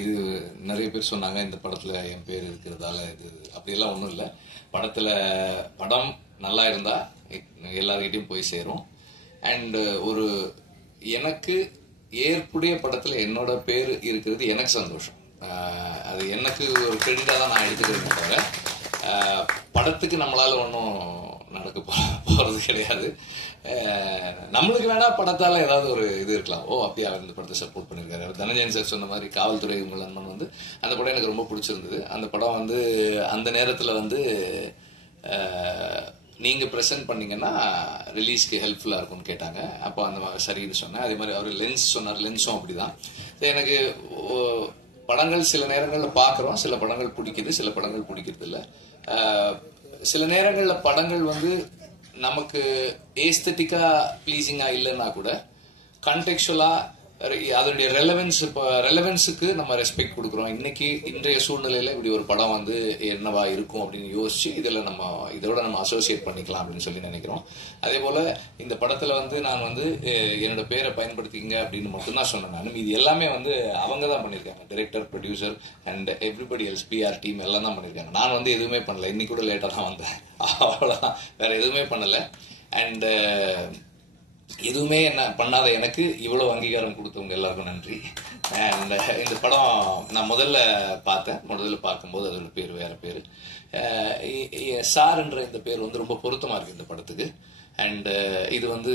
இது நிறைய பேர் சொன்னாங்க இந்த படத்துல என் பேர் இருக்கிறதால இது அப்படியெல்லாம் ஒன்றும் இல்லை. படம் நல்லா இருந்தா எல்லார்கிட்டையும் போய் சேரும். அண்ட் ஒரு எனக்கு ஏற்புடைய படத்துல என்னோட பேர் இருக்கிறது எனக்கு சந்தோஷம். அது எனக்கு ஒரு கிரெடிட்டா தான் நான் எடுத்துக்கிறேன் தவிர படத்துக்கு நம்மளால ஒன்றும் நடக்க போறது கிடையாது. நம்மளுக்கு வேணா படத்தால ஏதாவது ஒரு இது இருக்கலாம். அப்படியா இந்த படத்தை சப்போர்ட் பண்ணிருக்காரு. தனஞ்சயன் சார் சொன்ன மாதிரி காவல்துறை உங்கள் நண்பன் வந்து அந்த படம் எனக்கு ரொம்ப பிடிச்சிருந்தது. அந்த படம் வந்து அந்த நேரத்துல வந்து நீங்க பிரசன்ட் பண்ணீங்கன்னா ரிலீஸ்க்கு ஹெல்ப்ஃபுல்லா இருக்கும்னு கேட்டாங்க. அப்போ அந்த சரின்னு சொன்னேன். அதே மாதிரி அவர் லென்ஸ் சொன்னார். லென்ஸும் அப்படிதான். எனக்கு படங்கள் சில நேரங்கள்ல பாக்குறோம், சில படங்கள் பிடிக்குது, சில படங்கள் பிடிக்கிறது இல்ல. சில நேரங்கள்ல படங்கள் வந்து நமக்கு ஏஸ்தட்டிக்கா பிளீசிங்கா இல்லைன்னா கூட கண்டெக்சுவலா அதனுடைய ரெலவென்ஸுக்கு நம்ம ரெஸ்பெக்ட் கொடுக்குறோம். இன்னைக்கு இன்றைய சூழ்நிலையில இப்படி ஒரு படம் வந்து என்னவா இருக்கும் அப்படின்னு யோசிச்சு இதோட நம்ம அசோசியேட் பண்ணிக்கலாம் அப்படின்னு சொல்லி நினைக்கிறோம். அதே போல இந்த படத்துல வந்து நான் வந்து என்னோட பேரை பயன்படுத்திங்க அப்படின்னு மட்டும்தான் சொன்னேன். நான் இது எல்லாமே வந்து அவங்க தான் பண்ணிருக்காங்க. Director, producer and everybody else, PR team எல்லாம் தான் பண்ணிருக்காங்க. நான் வந்து எதுவுமே பண்ணல. இன்னைக்கு கூட லேட்டா தான் வந்தேன். அவ்வளவுதான், வேற எதுவுமே பண்ணல. அண்ட் எதுவுமே என்ன பண்ணாத எனக்கு இவ்வளவு அங்கீகாரம் கொடுத்தவங்க எல்லாருக்கும் நன்றி. அண்ட் இந்த படம் நான் முதல்ல பார்க்கும்போது அதோட பேர் வேற பேரு. சார்ன்ற இந்த பேர் வந்து ரொம்ப பொருத்தமா இருக்கு இந்த படத்துக்கு. அண்ட் இது வந்து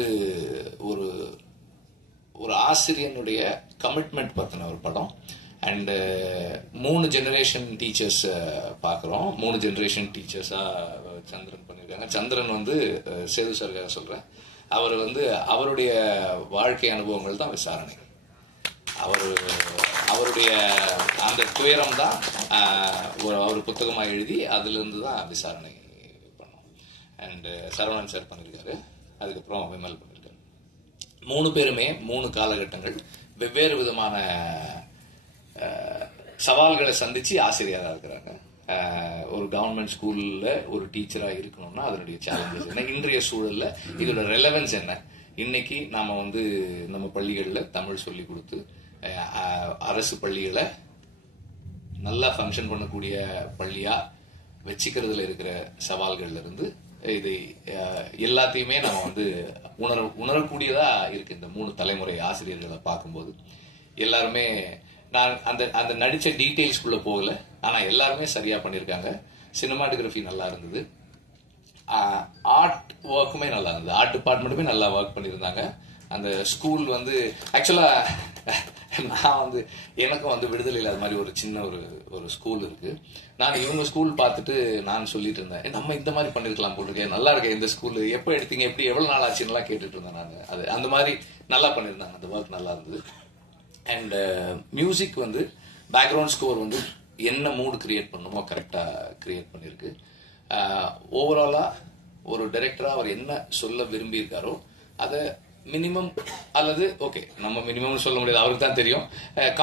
ஒரு ஆசிரியனுடைய கமிட்மெண்ட் பத்தின ஒரு படம். அண்ட் 3 ஜெனரேஷன் டீச்சர்ஸ் பாக்குறோம். 3 ஜெனரேஷன் டீச்சர்ஸா சந்திரன் பண்ணிருக்காங்க. சந்திரன் வந்து சேது சாருக்காக சொல்றேன். அவர் வந்து அவருடைய வாழ்க்கை அனுபவங்கள் தான் விசாரணை. அவருடைய அந்த துயரம் தான் அவர் புத்தகமா எழுதி அதுல இருந்து தான் விசாரணை பண்ணோம். அண்ட் சரவணன் சார் பண்ணிருக்காரு. அதுக்கப்புறம் விமல் பண்ணிருக்காரு. 3 பேருமே 3 காலகட்டங்கள் வெவ்வேறு விதமான சவால்களை சந்திச்சு ஆசிரியராக இருக்கிறாங்க. ஒரு கவர்மெண்ட் ஸ்கூல்ல ஒரு டீச்சரா இருக்கணும்னா அதனுடைய சேலஞ்சஸ் என்ன, இன்றைய சூழல்ல இதோட ரெலவென்ஸ் என்ன. இன்னைக்கு நாம வந்து நம்ம பள்ளிகள்ல தமிழ் சொல்லி கொடுத்து அரசு பள்ளிகளை நல்லா ஃபங்க்ஷன் பண்ணக்கூடிய பள்ளியா வச்சுக்கிறதுல இருக்கிற சவால்கள்ல இருந்து இதை எல்லாத்தையுமே நம்ம வந்து உணரக்கூடியதா இருக்கு. இந்த 3 தலைமுறை ஆசிரியர்களை பார்க்கும்போது எல்லாருமே நான் அந்த நடிச்ச டீடைல்ஸ்குள்ள போகல. ஆனா எல்லாருமே சரியா பண்ணிருக்காங்க. சினிமாட்டோகிராஃபி நல்லா இருந்தது. ஆர்ட் ஒர்க்குமே நல்லா இருந்தது. ஆர்ட் டிபார்ட்மெண்ட்டுமே நல்லா ஒர்க் பண்ணியிருந்தாங்க. அந்த ஸ்கூல் வந்து ஆக்சுவலா நான் வந்து எனக்கும் வந்து விடுதலையில் அது மாதிரி ஒரு சின்ன ஒரு ஸ்கூல் இருக்கு. நான் இவங்க ஸ்கூல் பார்த்துட்டு நான் சொல்லிட்டு இருந்தேன், நம்ம இந்த மாதிரி பண்ணிருக்கலாம் போல் இருக்கேன், நல்லா இருக்கேன் இந்த ஸ்கூல், எப்போ எடுத்தீங்க, எப்படி எவ்வளவு நாள் ஆச்சுன்னு கேட்டுட்டு இருந்தேன் நான். அது அந்த மாதிரி நல்லா பண்ணியிருந்தாங்க. அந்த ஒர்க் நல்லா இருந்தது. அண்ட் மியூசிக் வந்து பேக்ரவுண்ட் ஸ்கோர் வந்து என்ன மூடு கிரியேட் பண்ணுமோ கரெக்டா கிரியேட் பண்ணிருக்கு. ஓவராலா ஒரு டைரக்டரா அவர் என்ன சொல்ல விரும்பி இருக்காரோ அதை மினிமம் அல்லது ஓகே நம்ம மினிமம் சொல்ல முடியாது, அவருக்கு தான் தெரியும்.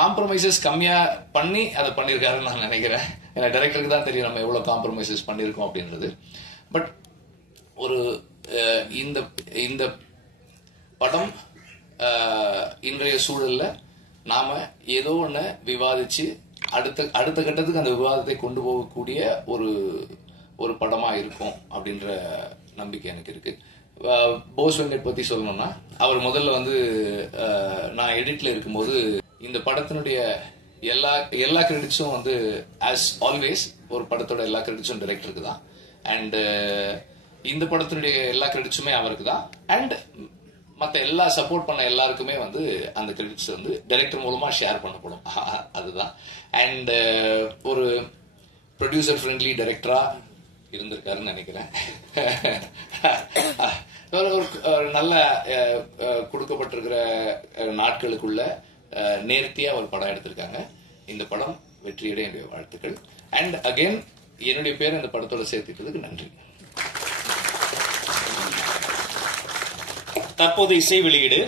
காம்ப்ரமைசஸ் கம்மியா பண்ணி அதை பண்ணிருக்காருன்னு நான் நினைக்கிறேன். ஏன்னா டைரக்டருக்கு தான் தெரியும் நம்ம எவ்வளவு காம்ப்ரமைசஸ் பண்ணிருக்கோம் அப்படின்றது. பட் ஒரு இந்த படம் இன்றைய சூழல்ல நாம ஏதோ ஒண்ணு விவாதிச்சு அடுத்த கட்டத்துக்கு அந்த விவாதத்தை கொண்டு போகக்கூடிய ஒரு படமா இருக்கும் அப்படின்ற நம்பிக்கை எனக்கு இருக்கு. போஸ் வெங்கட் பத்தி சொல்லணும்னா அவர் முதல்ல வந்து நான் எடிட்ல இருக்கும்போது இந்த படத்தினுடைய எல்லா கிரெடிட்ஸும் வந்து ஆஸ் ஆல்வேஸ் ஒரு படத்தோட எல்லா கிரெடிட்ஸும் டைரக்டருக்கு தான். அண்ட் இந்த படத்தினுடைய எல்லா கிரெடிட்ஸுமே அவருக்கு தான். அண்ட் மற்ற எல்லா சப்போர்ட் பண்ண எல்லாருக்குமே வந்து அந்த கிரெடிட்ஸ் வந்து டைரக்டர் மூலமா ஷேர் பண்ணப்படும். அதுதான். அண்ட் ஒரு ப்ரொடியூசர் ஃப்ரெண்ட்லி டைரக்டரா இருந்திருக்காருன்னு நினைக்கிறேன். ஒரு நல்ல கொடுக்கப்பட்டிருக்கிற நாட்களுக்குள்ள நேர்த்தியா ஒரு படம் எடுத்திருக்காங்க. இந்த படம் வெற்றியடைய என்னுடைய வாழ்த்துக்கள். அண்ட் அகைன் என்னுடைய பேர் இந்த படத்தோட சேர்த்துக்கிறதுக்கு நன்றி. தற்போது இசை வெளியீடு